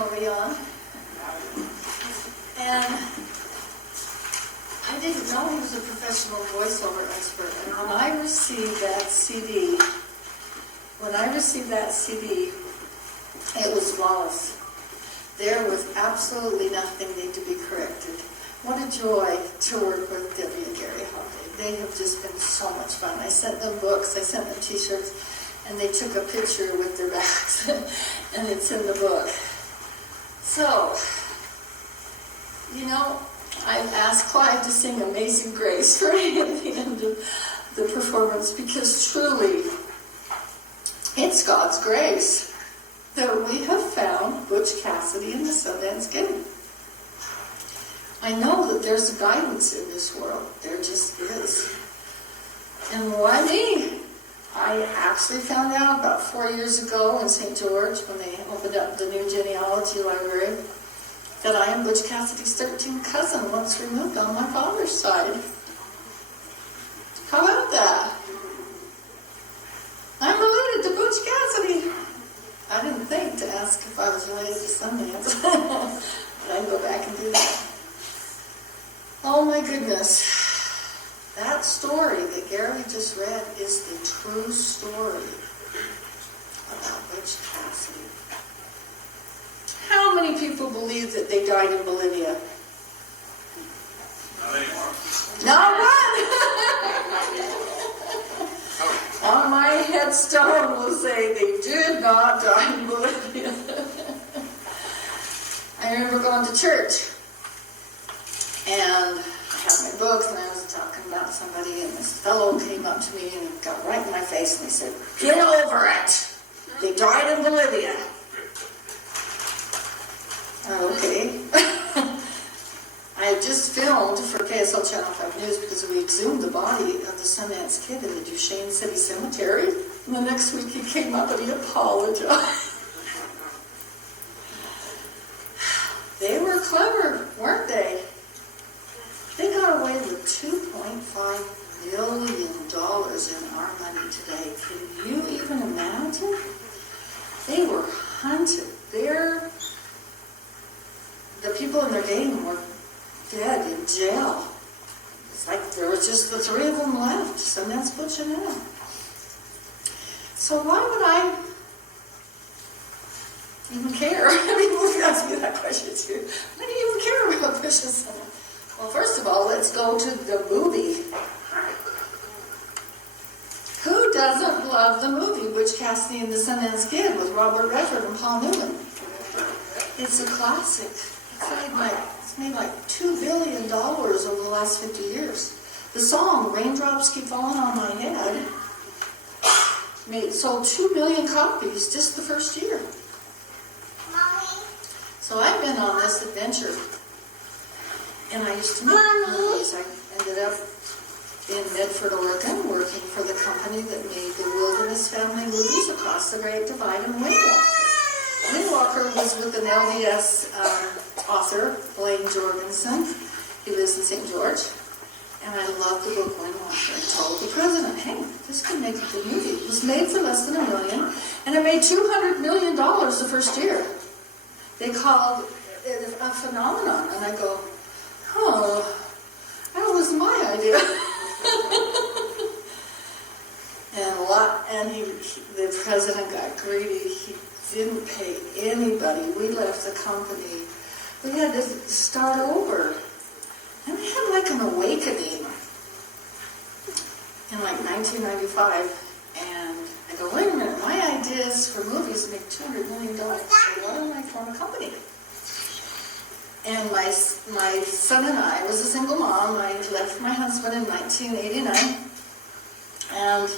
early on. And I didn't know he was a professional voiceover expert. And when I received that CD, it was flawless. There was absolutely nothing need to be corrected. What a joy to work with Debbie and Gary Holiday. They have just been so much fun. I sent them books, I sent them t-shirts, and they took a picture with their backs, and it's in the book. So, you know, I've asked Clive to sing Amazing Grace for me at the end of the performance, because truly, it's God's grace that we have found Butch Cassidy and the Sundance Kid. I know that there's a guidance in this world. There just is. And why me? I actually found out about 4 years ago in St. George, when they opened up the new genealogy library, that I am Butch Cassidy's 13th cousin, once removed on my father's side. How about that? I'm related to Butch Cassidy. I didn't think to ask if I was related to Sundance, but I can go back and do that. Oh my goodness. That story that Gary just read is the true story about Butch Cassidy. How many people believe that they died in Bolivia? Not anymore. Not one! On my headstone will say they did not die in Bolivia. I remember going to church, and I had my books, and I was talking about somebody, and this fellow came up to me and got right in my face, and he said, "Get over it! They died in Bolivia." Okay. I had just filmed for KSL Channel 5 News because we exhumed the body of the Sundance Kid in the Duchesne City Cemetery. And the next week he came up and he apologized. They were clever, weren't they? They got away with $2.5 billion in our money today. Can you even imagine? They were hunted. The people in their gang were dead in jail. It's like there was just the three of them left, Sundance, Butch, and Anna. So why would I even care? I mean, people ask me that question too. Why do you even care about Butch and Anna? Well, first of all, let's go to the movie. Who doesn't love the movie Butch Cassidy and the Sundance Kid with Robert Redford and Paul Newman? It's a classic. It's made like $2 billion over the last 50 years. The song, Raindrops Keep Falling on My Head, sold 2 million copies just the first year. Mommy. So I've been on this adventure. And I used to make movies. I ended up in Medford, Oregon, working for the company that made the Wilderness Family movies Across the Great Divide and Windwalker. Windwalker was with an LDS author, Blaine Jorgensen. He lives in St. George. And I loved the book Windwalker. I told the president, hey, this could make a good movie. It was made for less than $1 million, and it made $200 million the first year. They called it a phenomenon. And I go, oh, that was my idea. and the president got greedy. He didn't pay anybody. We left the company. We had to start over. And we had like an awakening in like 1995. And I go, wait a minute, my ideas for movies make $200 million. So why don't I form a company? And my son and I was a single mom. I left my husband in 1989. And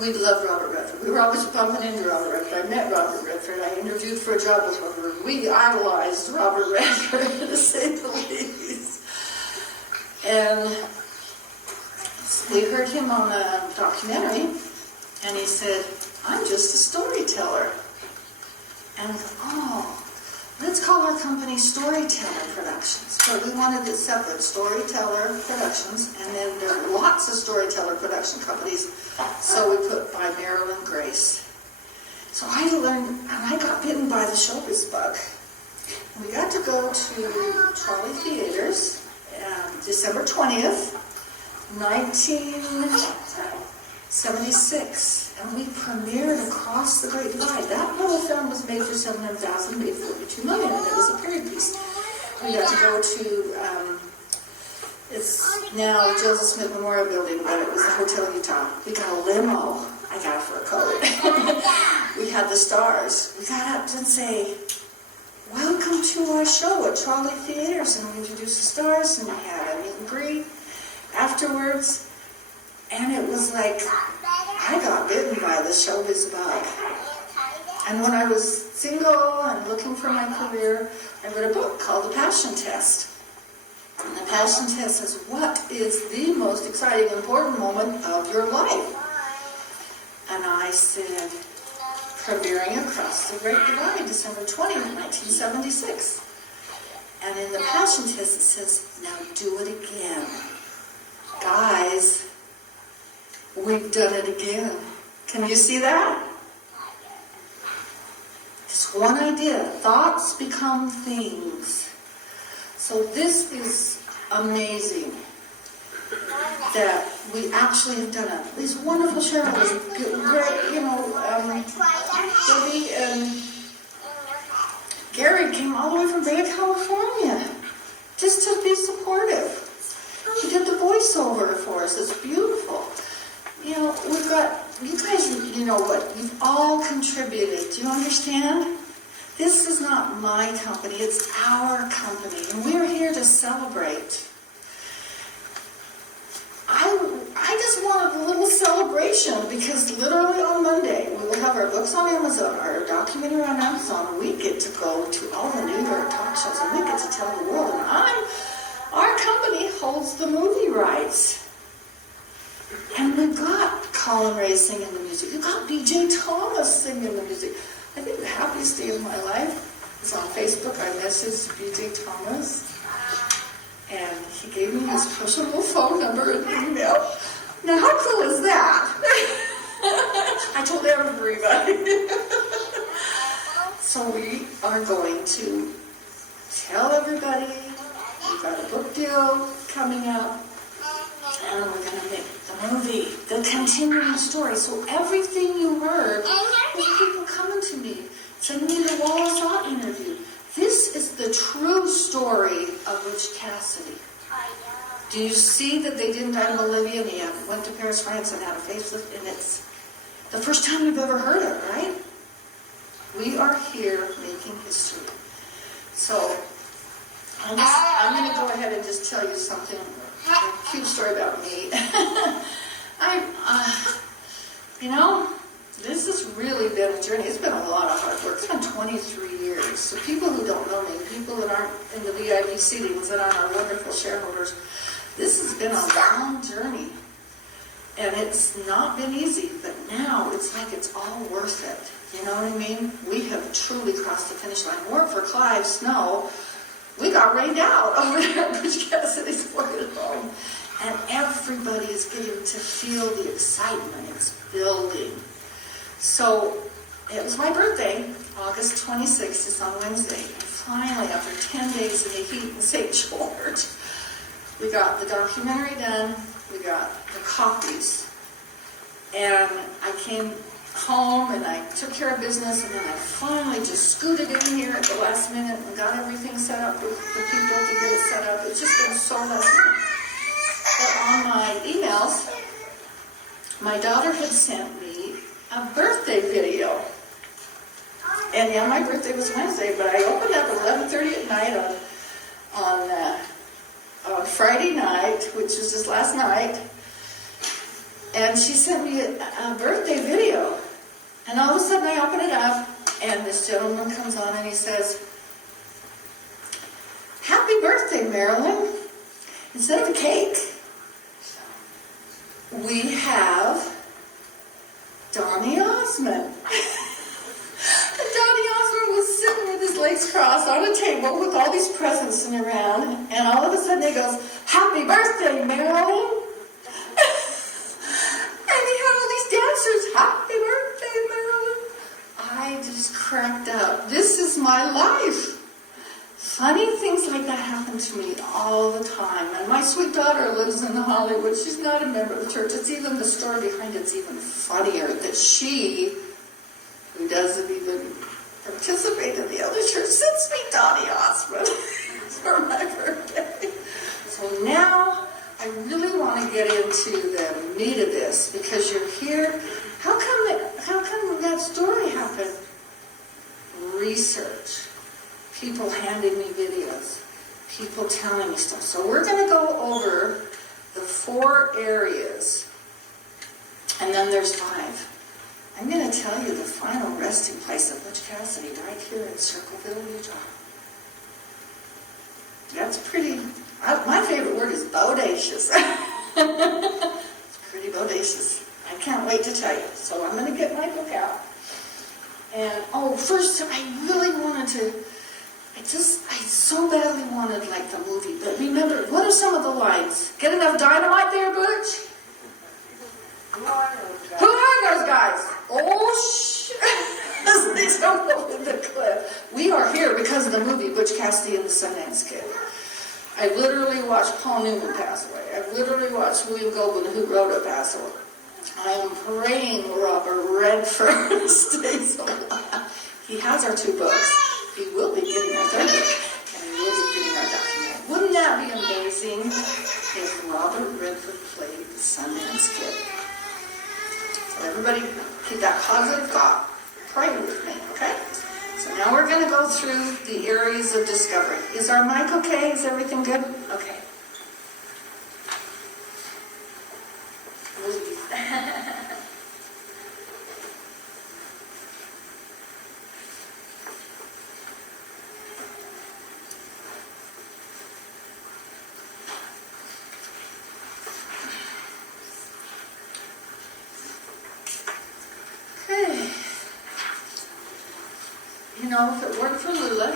we loved Robert Redford. We were always bumping into Robert Redford. I met Robert Redford. I interviewed for a job with Robert. We idolized Robert Redford, to say the least. And we heard him on a documentary, and he said, I'm just a storyteller. And I go, oh, let's call our company Storyteller Productions. But we wanted it separate, Storyteller Productions, and then there are lots of Storyteller production companies, so we put by Marilyn Grace. So I learned, and I got bitten by the showbiz bug. We got to go to Trolley Theaters, December 20th, 1976, and we premiered Across the Great Divide. That little film was made for $700,000, made $42 million, and it was a period piece. We got to go to, it's now Joseph Smith Memorial Building, but it was the Hotel Utah. We got a limo. I got it for a coat. We had the stars. We got up and say, welcome to our show at Trolley Theaters, and we introduced the stars, and we had a meet and greet afterwards, and it was like, I got bitten by the showbiz bug. And when I was single and looking for my career, I read a book called The Passion Test. And the Passion Test says, what is the most exciting, important moment of your life? And I said, premiering Across the Great Divide, December 20th, 1976. And in the Passion Test it says, now do it again. Guys, we've done it again. Can you see that? Just one idea. Thoughts become things. So this is amazing that we actually have done it. These wonderful shareholders, great, Debbie and Gary came all the way from Bay, California, just to be supportive. He did the voiceover for us. It's beautiful. We've got, you guys, but you've all contributed. Do you understand? This is not my company, it's our company, and we're here to celebrate. I just wanted a little celebration because literally on Monday we will have our books on Amazon, our documentary on Amazon, and we get to go to all the New York talk shows and we get to tell the world. And our company holds the movie rights. And we've got Colin Ray singing the music. We've got B.J. Thomas singing the music. I think the happiest day of my life is on Facebook. I messaged B.J. Thomas. And he gave me his personal phone number and email. Now, how cool is that? I told everybody. So we are going to tell everybody we've got a book deal coming up, and we're going to make the movie, the continuing story. So everything you heard was people coming to me, sending me the Wallace Ott interview. This is the true story of Butch Cassidy. Do you see that they didn't die in Bolivia and he went to Paris, France and had a facelift? And it's the first time you've ever heard it, right? We are here making history. So I'm going to go ahead and just tell you something, a cute story about me. This has really been a journey. It's been a lot of hard work. It's been 23 years. So people who don't know me, people that aren't in the VIP seatings, that aren't our wonderful shareholders, this has been a long journey. And it's not been easy, but now it's like it's all worth it. You know what I mean? We have truly crossed the finish line. Work for Clive Snow, we got rained out over there at Butch Cassidy's working home. And everybody is getting to feel the excitement. It's building. So it was my birthday, August 26th. It's on Wednesday. And finally, after 10 days in the heat in St. George, we got the documentary done. We got the copies. And I came home and I took care of business, and then I finally just scooted in here at the last minute and got everything set up with the people to get it set up. It's just been so last minute. But on my emails, my daughter had sent me a birthday video. And yeah, my birthday was Wednesday, but I opened up at 11:30 at night on Friday night, which was just last night. And she sent me a birthday video. And all of a sudden I open it up, and this gentleman comes on and he says, "Happy birthday, Marilyn. Instead of a cake, we have Donny Osmond." And Donny Osmond was sitting with his legs crossed on a table with all these presents sitting around, and all of a sudden he goes, "Happy birthday, Marilyn." And he had all these dancers, "Happy birthday, Marilyn." I cracked up. This is my life. Funny things like that happen to me all the time. And my sweet daughter lives in Hollywood. She's not a member of the church. It's even the story behind it's even funnier that she, who doesn't even participate in the other church, sends me Donny Osmond for my birthday. So now I really want to get into the meat of this because you're here. How come that story happened? Research. People handing me videos. People telling me stuff. So we're going to go over the 4 areas. And then there's 5. I'm going to tell you the final resting place of Butch Cassidy right here in Circleville, Utah. That's pretty, my favorite word is bodacious. It's pretty bodacious. I can't wait to tell you. So I'm going to get my book out. And, first, I really wanted to, I so badly wanted, like, the movie. But remember, what are some of the lines? Get enough dynamite there, Butch? Who are those guys? Oh, shit. They don't go in the clip. We are here because of the movie Butch Cassidy and the Sundance Kid. I literally watched Paul Newman pass away. I literally watched William Goldman, who wrote it, pass away. I am praying Robert Redford stays alive. He has our 2 books. He will be getting our 3rd book. And he will be getting our documentary. Wouldn't that be amazing if Robert Redford played the Sundance Kid? So everybody keep that positive thought. Pray with me, okay? So now we're going to go through the areas of discovery. Is our mic okay? Is everything good? Okay. If it weren't for Lula,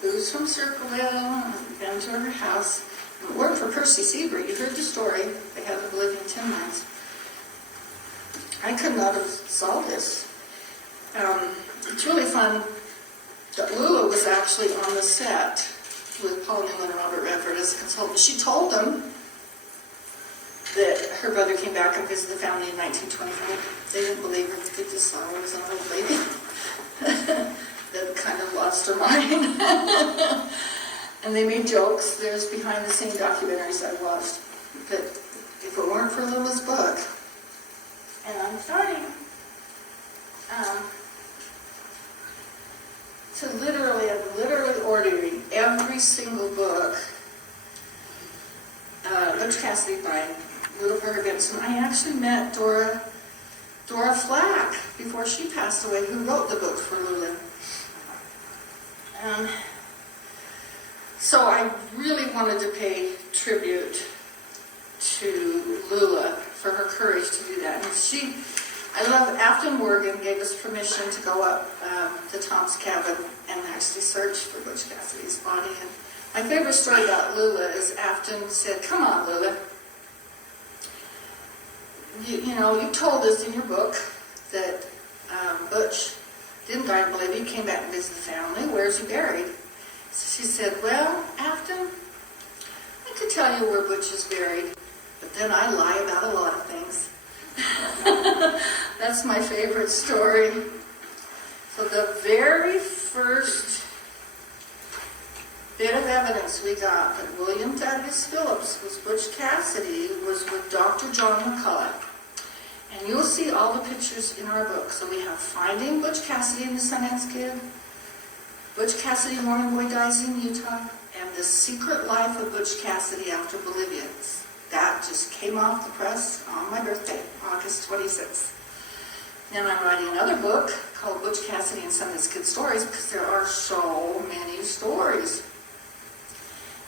who's from Circleville, I've been to her house. If it weren't for Percy Seaver, you heard the story, they had the Bolivian tin mines. I could not have solved this. It's really fun that Lula was actually on the set with Paul Newman and Robert Redford as a consultant. She told them that her brother came back and visited the family in 1925. They didn't believe her. They just saw her as an old lady. That kind of lost her mind. And they made jokes. There's behind-the-scenes documentaries I watched. But if it weren't for Lula's book, and I'm starting I'm literally ordering every single book Butch Cassidy by Lula Parker Benson. I actually met Dora Flack, before she passed away, who wrote the book for Lula. So I really wanted to pay tribute to Lula for her courage to do that. And I love Afton Morgan gave us permission to go up to Tom's cabin and actually search for Butch Cassidy's body. And my favorite story about Lula is Afton said, "Come on, Lula. You told us in your book that Butch didn't die in Bolivia. He came back and visited the family. Where's he buried?" So she said, "Well, Afton, I could tell you where Butch is buried, but then I lie about a lot of things." That's my favorite story. So the very first bit of evidence we got that William Douglas Phillips was Butch Cassidy was with Dr. John McCullough. And you'll see all the pictures in our book. So we have Finding Butch Cassidy and the Sundance Kid, Butch Cassidy, Mormon Boy Dies in Utah, and The Secret Life of Butch Cassidy After Bolivia. That just came off the press on my birthday, August 26th. Then I'm writing another book called Butch Cassidy and Sundance Kid Stories because there are so many stories.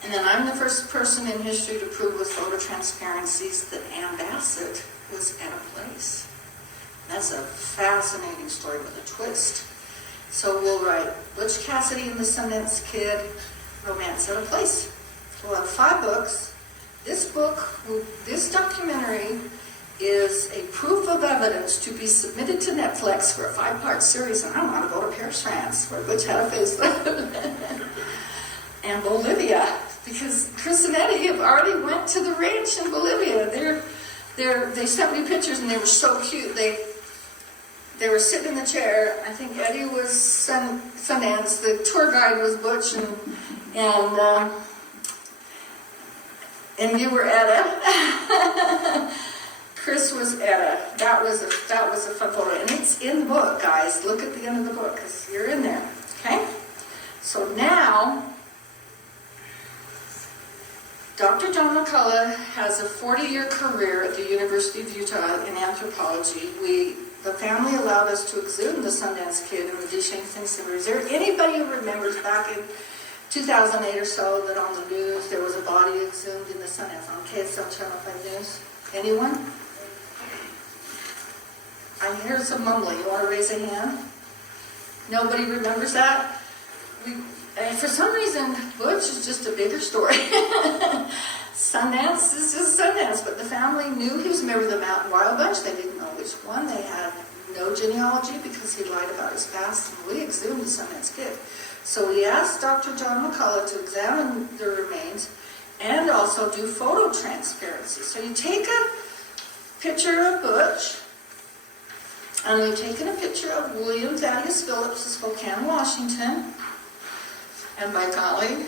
And then I'm the first person in history to prove with photo transparencies that Ann Bassett was at a place. That's a fascinating story with a twist. So we'll write Butch Cassidy and the Sundance Kid, Romance at a Place. We'll have 5 books. This book, this documentary, is a proof of evidence to be submitted to Netflix for a 5-part series, and I want to go to Paris, France, where Butch had a facelift. And Bolivia, because Chris and Eddie have already went to the ranch in Bolivia. They sent me pictures, and they were so cute. They were sitting in the chair. I think Eddie was Sundance. The tour guide was Butch, and you were Etta. Chris was Etta. That was a fun photo, and it's in the book, guys. Look at the end of the book, because you're in there. Okay. So now, Dr. John McCullough has a 40-year career at the University of Utah in anthropology. The family allowed us to exhume the Sundance Kid and the Duchenne Center. Is there anybody who remembers back in 2008 or so that on the news there was a body exhumed in the Sundance on KSL Channel 5 News? Anyone? I hear some mumbling. You want to raise a hand? Nobody remembers that? For some reason, Butch is just a bigger story. Sundance is just Sundance, but the family knew he was a member of the Mountain Wild Bunch. They didn't know which one. They had no genealogy because he lied about his past, and we exhumed the Sundance Kid. So we asked Dr. John McCullough to examine the remains and also do photo transparency. So you take a picture of Butch, and you've taken a picture of William Thaddeus Phillips of Spokane, Washington, and by golly,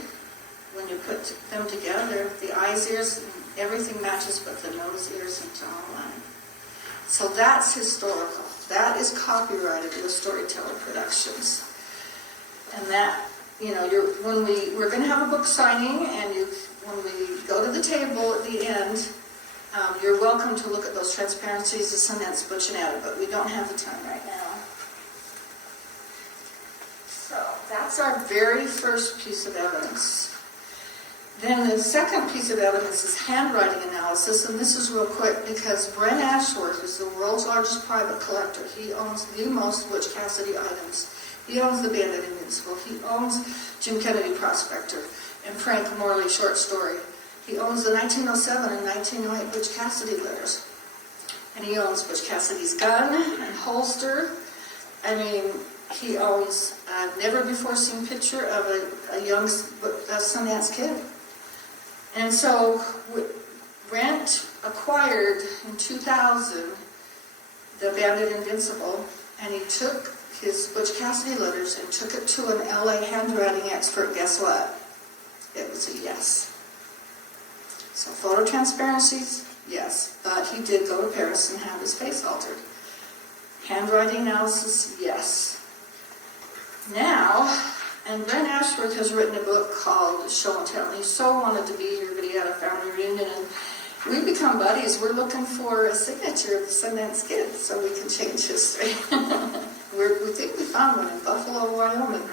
when you put them together, the eyes, ears, everything matches but the nose, ears, and jawline. So that's historical. That is copyrighted with Storyteller Productions. And that, we're going to have a book signing, and when we go to the table at the end, you're welcome to look at those transparencies of Sundance, Butch, and Etta, but we don't have the time right now. So that's our very first piece of evidence. Then the second piece of evidence is handwriting analysis, and this is real quick because Brent Ashworth is the world's largest private collector. He owns the most Butch Cassidy items. He owns the Bandit Invincible. He owns Jim Kennedy Prospector and Frank Morley short story. He owns the 1907 and 1908 Butch Cassidy letters. And he owns Butch Cassidy's gun and holster. I mean, he owns a never-before-seen picture of a young Sundance Kid. And so Brent acquired in 2000 the Bandit Invincible, and he took his Butch Cassidy letters and took it to an LA handwriting expert. Guess what? It was a yes. So photo transparencies, yes. But he did go to Paris and have his face altered. Handwriting analysis, yes. Now, and Brent Ashworth has written a book called Show and Tell. He so wanted to be here, but he had a family reunion, and we become buddies. We're looking for a signature of the Sundance Kid so we can change history. We think we found one in Buffalo, Wyoming.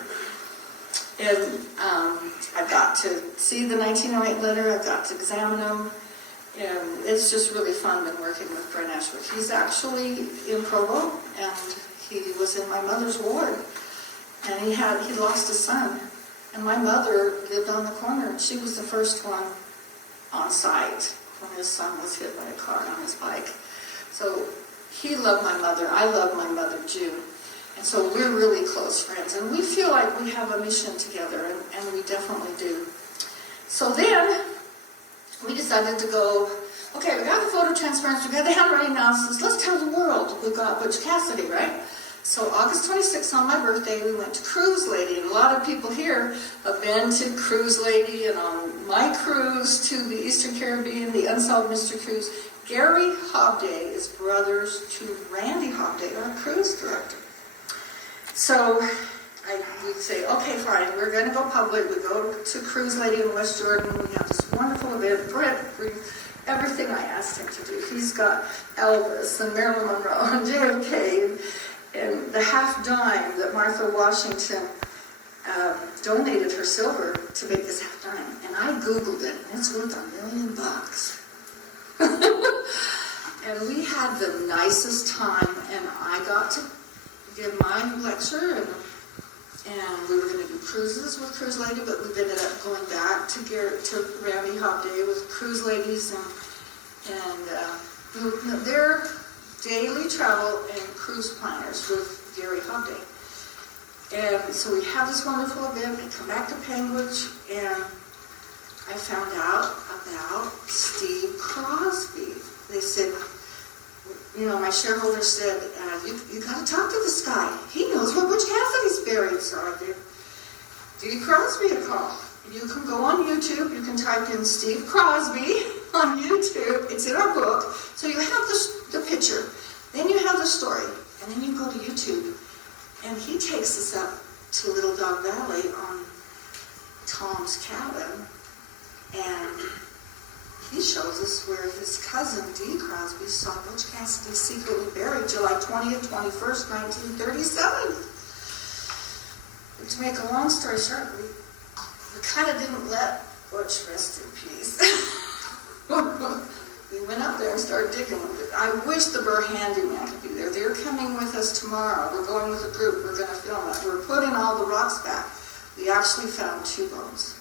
And I got to see the 1908 letter. I've got to examine them. And it's just really fun been working with Brent Ashworth. He's actually in Provo, and he was in my mother's ward. And he lost a son. And my mother lived on the corner, and she was the first one on site when his son was hit by a car on his bike. So he loved my mother. I love my mother, June. And so we're really close friends. And we feel like we have a mission together, and we definitely do. So then we decided to go, okay, we got the photo transparency, we got the handwriting analysis, let's tell the world we got Butch Cassidy, right? So August 26th, on my birthday, we went to Cruise Lady, and a lot of people here have been to Cruise Lady, and on my cruise to the Eastern Caribbean, the Unsolved Mystery Cruise, Gary Hobday is brothers to Randy Hobday, our cruise director. So we'd say, okay, fine, we're going to go public. We go to Cruise Lady in West Jordan. We have this wonderful event. Brent brings everything I asked him to do. He's got Elvis and Marilyn Monroe and JFK and the half dime that Martha Washington donated her silver to make this half dime. And I Googled it, and it's worth $1 million. And we had the nicest time, and I got to give my lecture, and we were going to do cruises with Cruise Lady, but we ended up going back to Randy Hobday with Cruise Ladies, and They're daily travel and cruise planners with Gary Hobday. And so we have this wonderful event. We come back to Penguich, and I found out about Steve Crosby. They said, my shareholder said, you got to talk to this guy. He knows where Butch Cassidy's buried. So I gave Steve Crosby a call. You can go on YouTube. You can type in Steve Crosby on YouTube. It's in our book. So you have the picture. Then you have the story. And then you go to YouTube. And he takes us up to Little Dog Valley on Tom's cabin. And he shows us where his cousin, Dee Crosby, saw Butch Cassidy secretly buried July 20th, 21st, 1937. And to make a long story short, we kind of didn't let Butch rest in peace. We went up there and started digging with it. I wish the Burr Handyman could be there. They're coming with us tomorrow. We're going with a group. We're going to film it. We're putting all the rocks back. We actually found 2 bones.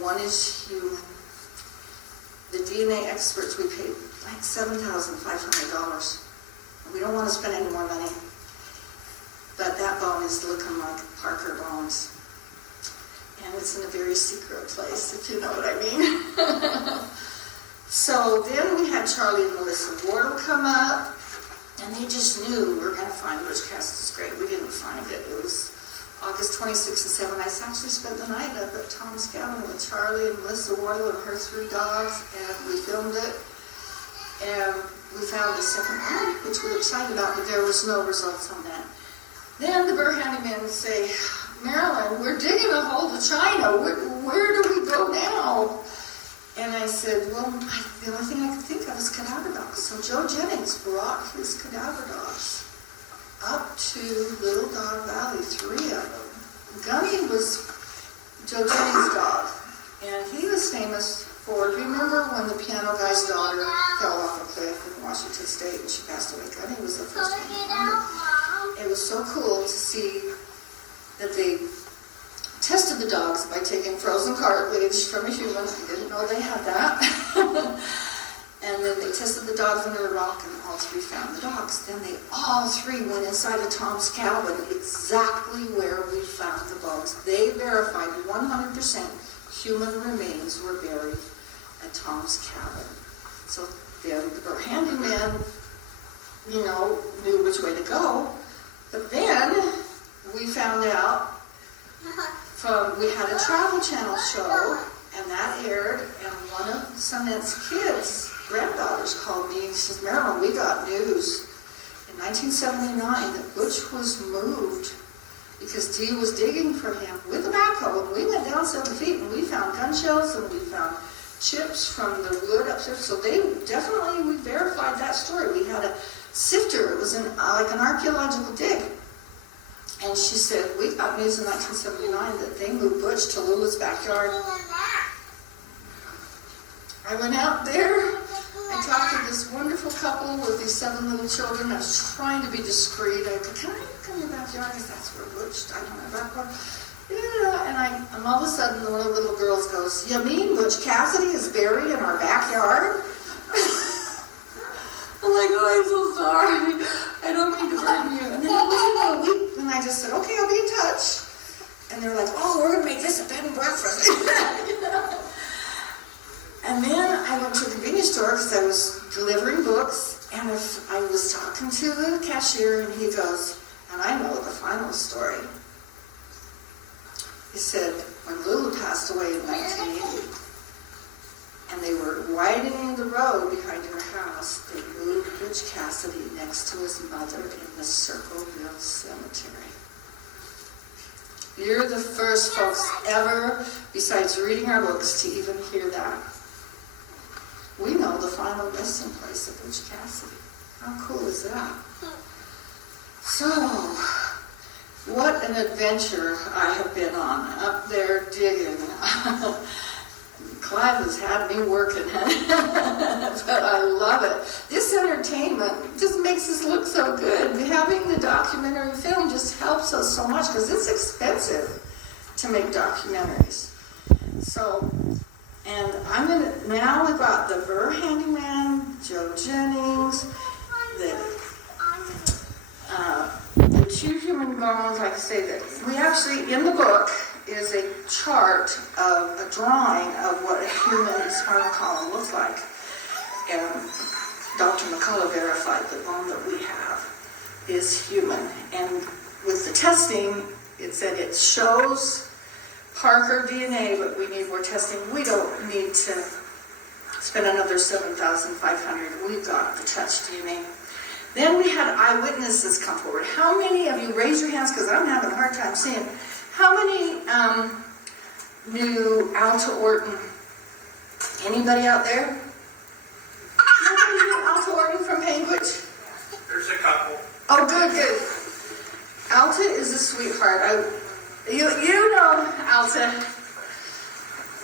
One is human. The DNA experts, we paid like $7,500. We don't want to spend any more money. But that bone is looking like Parker bones. And it's in a very secret place, if you know what I mean. So then we had Charlie and Melissa Wardle come up, and they just knew we were going to find Butch Cassidy's grave. We didn't find it. It was August 26th and 7. I actually spent the night up at Tom's cabin with Charlie and Melissa Wardle and her 3 dogs, and we filmed it. And we found the second one, which we were excited about, but there was no results on that. Then the Burr Handyman would say, Marilyn, we're digging a hole to China. Where do we go now? And I said, well, the only thing I could think of is cadaver dogs. So Joe Jennings brought his cadaver dogs up to Little Dog Valley, 3 of them. Gunny was Joe Jennings' dog, and he was famous for, do you remember when the piano guy's daughter fell off a cliff in Washington State and she passed away? Gunny was the first one to find it. It was so cool to see that they tested the dogs by taking frozen cartilage from a human. I didn't know they had that. And then they tested the dogs under a rock, and all 3 found the dogs. Then they all 3 went inside of Tom's cabin, exactly where we found the bones. They verified 100% human remains were buried at Tom's cabin. So then the handyman, knew which way to go. But then we found out we had a Travel Channel show, and that aired, and one of Sonette's kids, granddaughters, called me and says, Marilyn, we got news in 1979 that Butch was moved because Dee was digging for him with a backhoe, and we went down 7 feet, and we found gun shells, and we found chips from the wood upstairs. So we verified that story. We had a sifter. It was like an archaeological dig. And she said, we got news in 1979 that they moved Butch to Lula's backyard. I went out there. I talked to this wonderful couple with these 7 little children. I was trying to be discreet. I said, can I come in your backyard? Because that's where Butch died on my backyard. Yeah, and all of a sudden, one of the little girls goes, you mean Butch Cassidy is buried in our backyard? I'm like, oh, I'm so sorry. I don't mean to burden you. And then it was a week, and I just said, okay, I'll be in touch. And they're like, oh, we're going to make this a bed and breakfast. And then I went to a convenience store because I was delivering books, and I was talking to the cashier, and he goes, and I know the final story. He said, when Lulu passed away in 1980, and they were widening the road behind her house, they moved Butch Cassidy next to his mother in the Circleville Cemetery. You're the first folks ever, besides reading our books, to even hear that. We know the final resting place of Butch Cassidy. How cool is that? So, what an adventure I have been on, up there digging. Clive has had me working, but I love it. This entertainment just makes us look so good. Having the documentary film just helps us so much because it's expensive to make documentaries. So, And now we've got the Burr handyman, Joe Jennings, the two human bones, like I say, that we actually, in the book, is a chart of a drawing of what a human spinal column looks like. And Dr. McCullough verified the bone that we have is human. And with the testing, it said it shows Parker DNA, but we need more testing. We don't need to spend another $7,500. We've got the touch DNA. Then we had eyewitnesses come forward. How many of you, raise your hands, because I'm having a hard time seeing. How many knew Alta Orton? Anybody out there? Nobody knew Alta Orton from Panguitch? There's a couple. Oh, good. Alta is a sweetheart. You know Alta.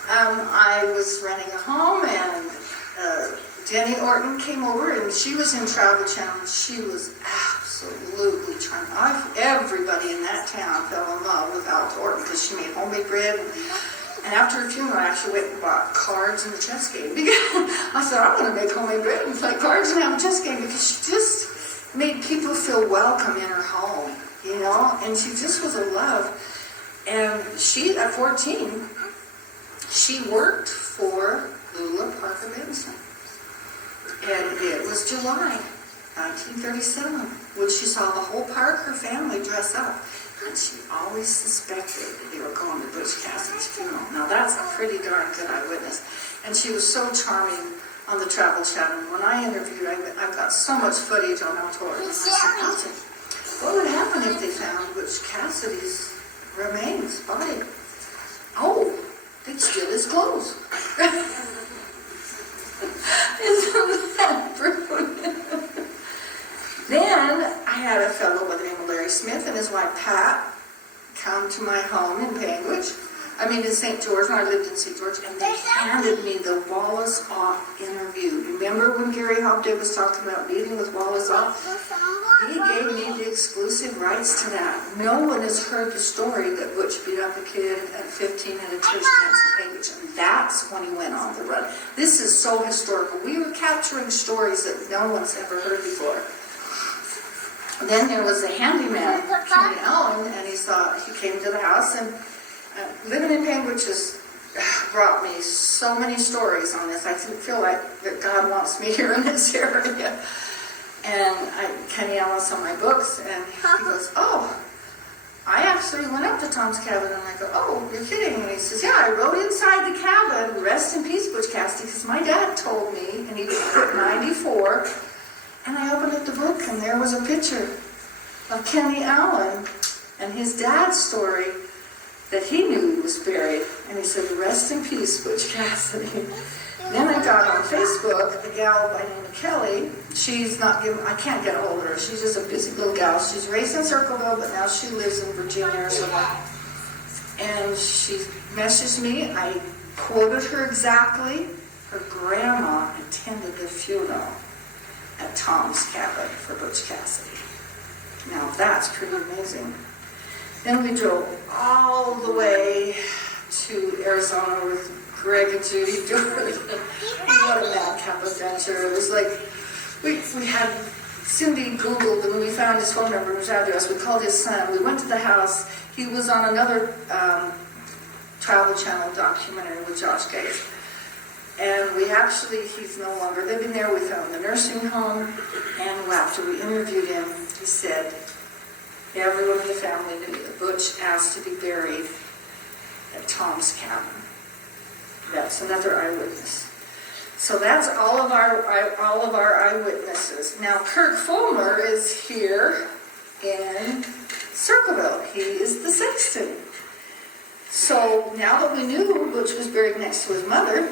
I was renting a home, and Jenny Orton came over, and she was in Travel Channel, and she was absolutely charming. Everybody in that town fell in love with Alta Orton because she made homemade bread. And after her funeral, I actually went and bought cards and a chess game. Because I said, I'm going to make homemade bread and play cards and have a chess game, because she just made people feel welcome in her home, you know, and she just was a love. And she, at 14, she worked for Lula Parker Benson. And it was July 1937 when she saw the whole Parker family dress up. And she always suspected that they were going to Butch Cassidy's funeral. Now that's a pretty darn good eyewitness. And she was so charming on the Travel Channel. When I interviewed her, I've got so much footage on Alta Orton. And I said, Alta, what would happen if they found Butch Cassidy's remains, body? Oh, they'd steal his clothes. Isn't that brilliant? Then I had a fellow by the name of Larry Smith and his wife Pat come to my home in in St. George, when I lived in St. George, and they handed me the Wallace Off interview. Remember when Gary Hobday was talking about meeting with Wallace Off? He gave me the exclusive rights to that. No one has heard the story that Butch beat up a kid at 15 at a church dance in Cambridge, and that's when he went on the run. This is so historical. We were capturing stories that no one's ever heard before. Then there was a handyman, Kenny Allen, and he came to the house, and living in Cambridge has brought me so many stories on this. I feel like that God wants me here in this area. And Kenny Allen saw my books, and he goes, oh, I actually went up to Tom's cabin, and I go, oh, you're kidding. And he says, yeah, I wrote inside the cabin, rest in peace, Butch Cassidy, because my dad told me, and he was 94, and I opened up the book, and there was a picture of Kenny Allen and his dad's story that he knew he was buried. And he said, rest in peace, Butch Cassidy. Then I got on Facebook a gal by the name of Kelly. I can't get a hold of her. She's just a busy little gal. She's raised in Circleville, but now she lives in Virginia or somewhere. And she messaged me. I quoted her exactly. Her grandma attended the funeral at Tom's cabin for Butch Cassidy. Now that's pretty amazing. Then we drove all the way to Arizona with Greg and Judy Doherty. What a madcap adventure. It was like, we had Cindy Googled, and we found his phone number and his address. We called his son. We went to the house. He was on another Travel Channel documentary with Josh Gates. And he's no longer living there. We found the nursing home. And after we interviewed him, he said, everyone in the family knew that Butch asked to be buried at Tom's cabin. That's another eyewitness. So that's all of our eyewitnesses. Now Kirk Fulmer is here in Circleville. He is the sexton. So now that we knew Butch was buried next to his mother,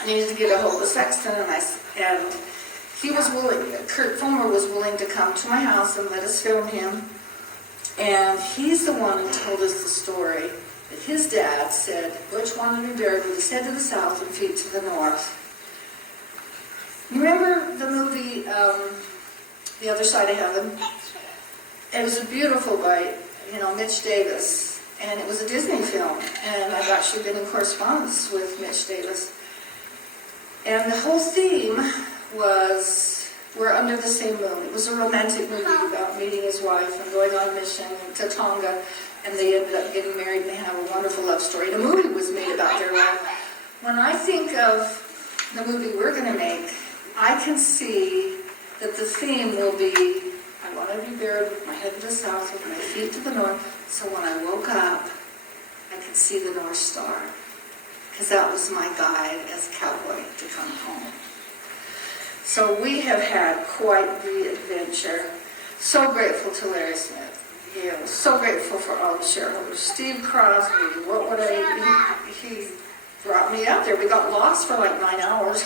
I needed to get a hold of Sexton, and he was willing. Kurt Fulmer was willing to come to my house and let us film him. And he's the one who told us the story that his dad said Butch wanted to be buried with his head to the south and feet to the north. You remember the movie The Other Side of Heaven? It was a beautiful by Mitch Davis. and it was a Disney film, and I've actually been in correspondence with Mitch Davis. And the whole theme was, we're under the same moon. It was a romantic movie about meeting his wife and going on a mission to Tonga, and they ended up getting married, and they have a wonderful love story. And a movie was made about their life. When I think of the movie we're going to make, I can see that the theme will be, I want to be buried with my head to the south, with my feet to the north, so when I woke up, I could see the North Star, because that was my guide as a cowboy to come home. So we have had quite the adventure. So grateful to Larry Smith. So grateful for all the shareholders. Steve Crosby, what would he brought me up there. We got lost for like 9 hours.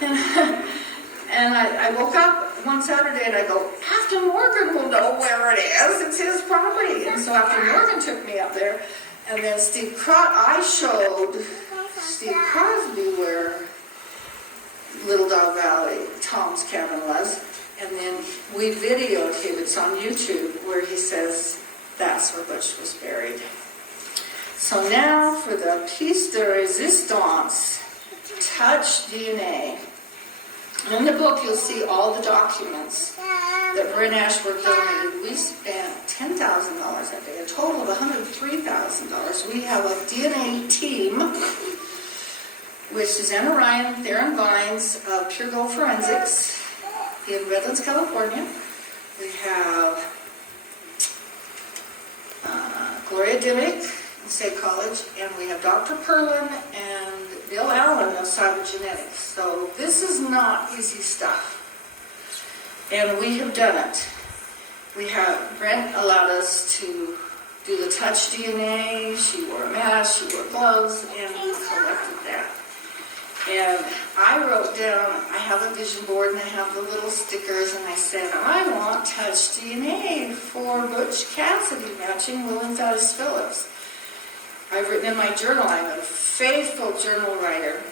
and I woke up one Saturday and I go, Afton Morgan will know where it is. It's his property. And so Afton Morgan took me up there. And then I showed Steve Crosby where Little Dog Valley, Tom's cabin was. And then we videoed him. It's on YouTube where he says that's where Butch was buried. So now for the piece de resistance, touch DNA. In the book you'll see all the documents that Bryn Ashworth donated. We spent $10,000 that day, a total of $103,000. We have a DNA team, which is Anna Ryan, Theron Vines of Pure Gold Forensics in Redlands, California. We have Gloria Dimmick in State College, and we have Dr. Perlin and Bill Allen of cytogenetics. So this is not easy stuff. And we have done it. Brent allowed us to do the touch DNA. She wore a mask, she wore gloves, and we collected that. And I wrote down, I have a vision board and I have the little stickers, and I said, I want touch DNA for Butch Cassidy, matching William Thaddeus Phillips. I've written in my journal, I'm a faithful journal writer.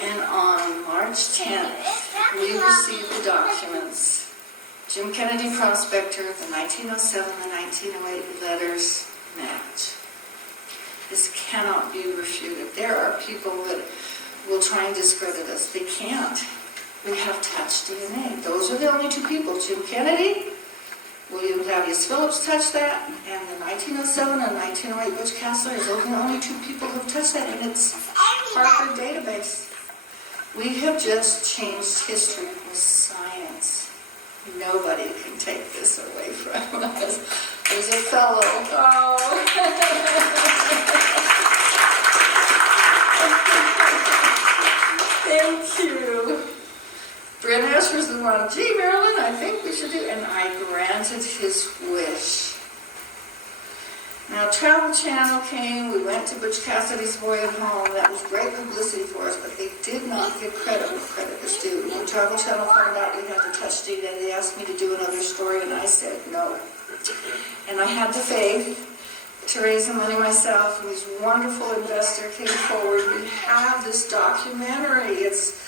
And on March 10th, we received the documents. Jim Kennedy Prospector, the 1907 and 1908 letters match. This cannot be refuted. There are people that will try and discredit us. They can't. We have touch DNA. Those are the only two people. Jim Kennedy, William Thaddeus Phillips touched that, and the 1907 and 1908 Butch Cassidy, those are the only two people who have touched that, and it's Harvard database. We have just changed history with science. Nobody can take this away from us. There's a fellow. Oh. Thank you. Brent Ashworth was the one, gee, Marilyn, I think we should do, and I granted his wish. Now, Travel Channel came, we went to Butch Cassidy's voyage home. That was great publicity for us, but they did not give credit where credit was due. When Travel Channel found out we had to touch data, they asked me to do another story, and I said no. And I had the faith to raise the money myself, and this wonderful investor came forward. We have this documentary. It's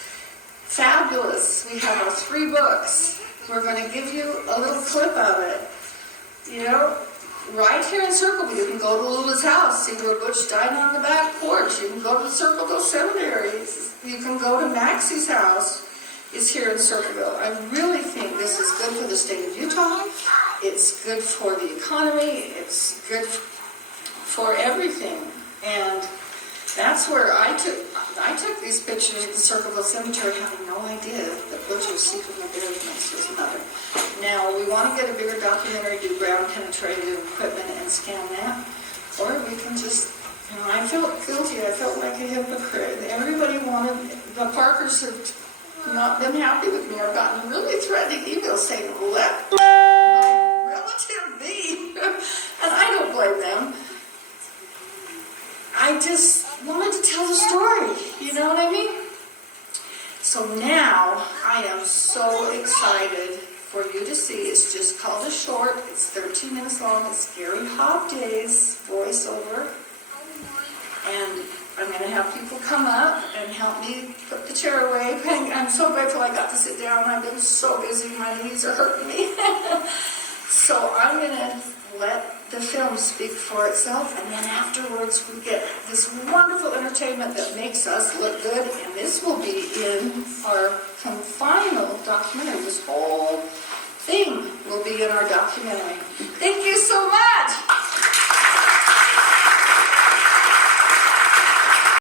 fabulous. We have our 3 books. We're going to give you a little clip of it. You know, right here in Circleville, you can go to Lula's house, see where Butch died on the back porch. You can go to the Circleville Cemetery. You can go to Maxie's house. It's here in Circleville. I really think this is good for the state of Utah. It's good for the economy. It's good for everything. And that's where I took these pictures at the Circleville Cemetery, having no idea that Butch was secretly buried next to his mother. Now, we want to get a bigger documentary, do ground penetrative equipment and scan that, or we can just, you know, I felt guilty. I felt like a hypocrite. Everybody wanted, the Parkers have not been happy with me. I've gotten really threatening emails saying, let my relative be. And I don't blame them. I just wanted to tell the story, you know what I mean? So now, I am so excited for you to see. It's just called a short. It's 13 minutes long. It's Gary Hobday's voiceover. And I'm going to have people come up and help me put the chair away. I'm so grateful I got to sit down. I've been so busy. My knees are hurting me. So I'm going to let the film speak for itself, and then afterwards we get this wonderful entertainment that makes us look good, and this will be in our final documentary. This whole thing will be in our documentary. Thank you so much!